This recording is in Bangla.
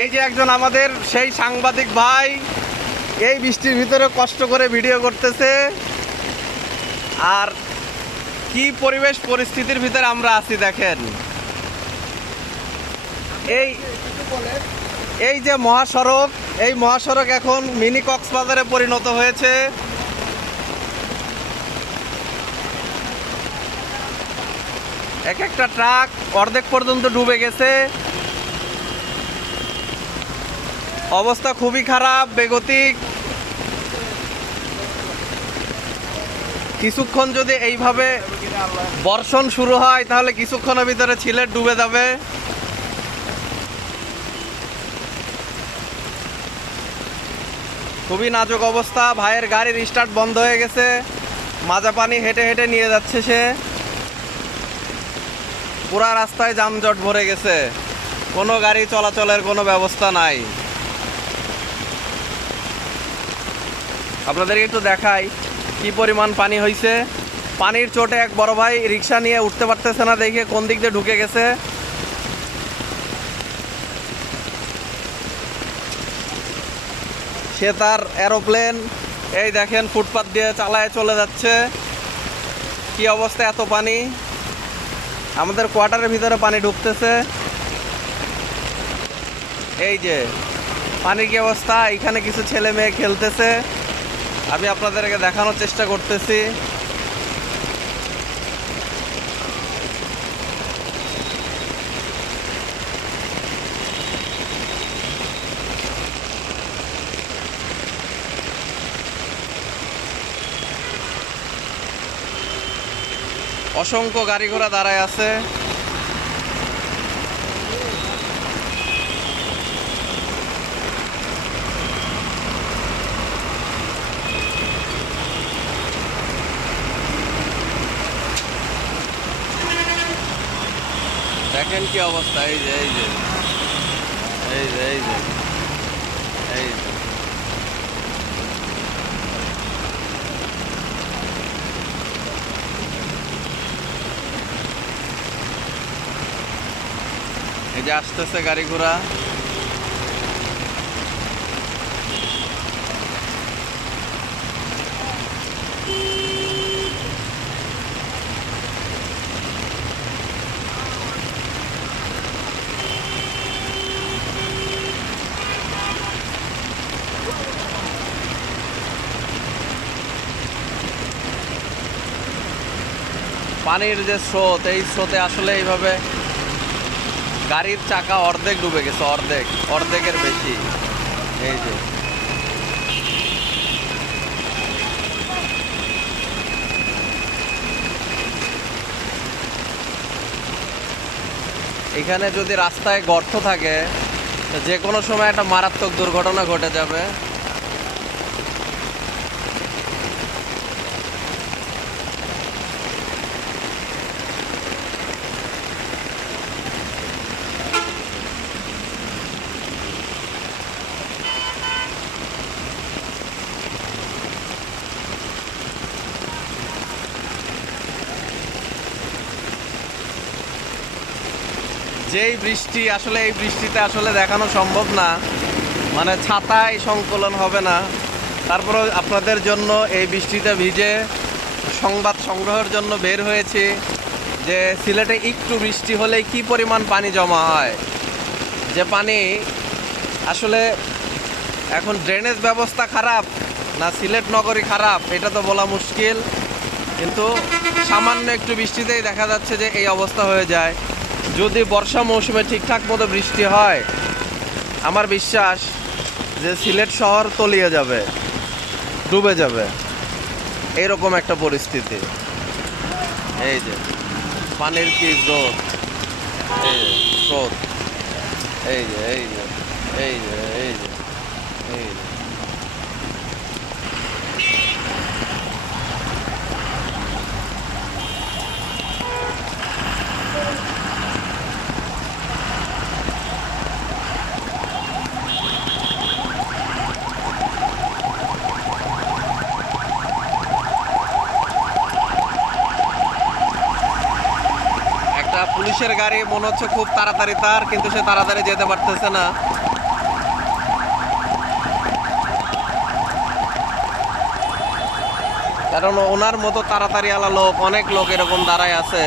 এই যে একজন আমাদের সেই সাংবাদিক ভাই, এই বৃষ্টির ভিতরে কষ্ট করে ভিডিও করতেছে। আর কি পরিবেশ পরিস্থিতির ভিতরে আমরা আছি দেখেন। এই এই যে মহাসড়ক, এই মহাসড়ক এখন মিনি কক্সবাজারে পরিণত হয়েছে। এক একটা ট্রাক অর্ধেক পর্যন্ত ডুবে গেছে। অবস্থা খুবই খারাপ, বেগতিক। কিছুক্ষণ যদি এইভাবে বর্ষণ শুরু হয়, তাহলে কিছুক্ষণের ভিতরে ছিলেট ডুবে যাবে। খুবই নাজুক অবস্থা, ভাইয়ের গাড়ির স্টার্ট বন্ধ হয়ে গেছে। মাজা পানি হেঁটে হেঁটে নিয়ে যাচ্ছে সে। পুরা রাস্তায় যানজট ভরে গেছে। কোনো গাড়ি চলাচলের কোনো ব্যবস্থা নাই। আপনাদেরকে একটু দেখাই কি পরিমাণ পানি হয়েছে পানির চোটে এক বড় ভাই রিক্সা নিয়ে উঠতে পারতেছে না, দেখে কোন দিক দিয়ে ঢুকে গেছে। সে তার এরোপ্লেন এই দেখেন, ফুটপাত দিয়ে চালায় চলে যাচ্ছে। কি অবস্থা এত পানি? আমাদের কোয়ার্টারের ভিতরে পানি ঢুকতেছে। এই যে, পানির কি অবস্থা? এখানে কিছু ছেলে মেয়ে খেলতেছে। আমি আপনাদেরকে দেখানোর চেষ্টা করতেছি। অসংখ্য গাড়ি ঘোড়া দাঁড়ায় আছে। দেখেন কি অবস্থা, এই যে এই যে। এই যে এই যে। এই যে। এই যে আসতেছে গাড়ি ঘোড়া। পানির যে স্রোত, এই স্রোতে আসলে এইভাবে গাড়ির চাকা অর্ধেক ডুবে গেছে, অর্ধেক, অর্ধেকের বেশি। এই যে। এখানে যদি রাস্তায় গর্ত থাকে যে কোনো সময় একটা মারাত্মক দুর্ঘটনা ঘটে যাবে। যেই বৃষ্টি, আসলে এই বৃষ্টিতে আসলে দেখানো সম্ভব না। মানে ছাতায় সংকলন হবে না। তারপরে আপনাদের জন্য এই বৃষ্টিতে ভিজে সংবাদ সংগ্রহের জন্য বের হয়েছি যে সিলেটে একটু বৃষ্টি হলেই কি পরিমাণ পানি জমা হয়। যে পানি আসলে এখন ড্রেনেজ ব্যবস্থা খারাপ না সিলেট নগরী খারাপ, এটা তো বলা মুশকিল। কিন্তু সামান্য একটু বৃষ্টিতেই দেখা যাচ্ছে যে এই অবস্থা হয়ে যায়। যদি বর্ষা মৌসুমে ঠিকঠাক মতো বৃষ্টি হয়, আমার বিশ্বাস যে সিলেট শহর তলিয়ে যাবে, ডুবে যাবে। এরকম একটা পরিস্থিতি। এই যে, পানির কি স্রোত? স্রোত। এই যে এই যে এই যে এই যে। পুলিশের গাড়ি মনে হচ্ছে খুব তাড়াতাড়ি তার, কিন্তু সে তাড়াতাড়ি যেতে পারতেছে না। কারণ ওনার মতো তাড়াতাড়ি আলা লোক, অনেক লোক এরকম দাঁড়ায় আছে।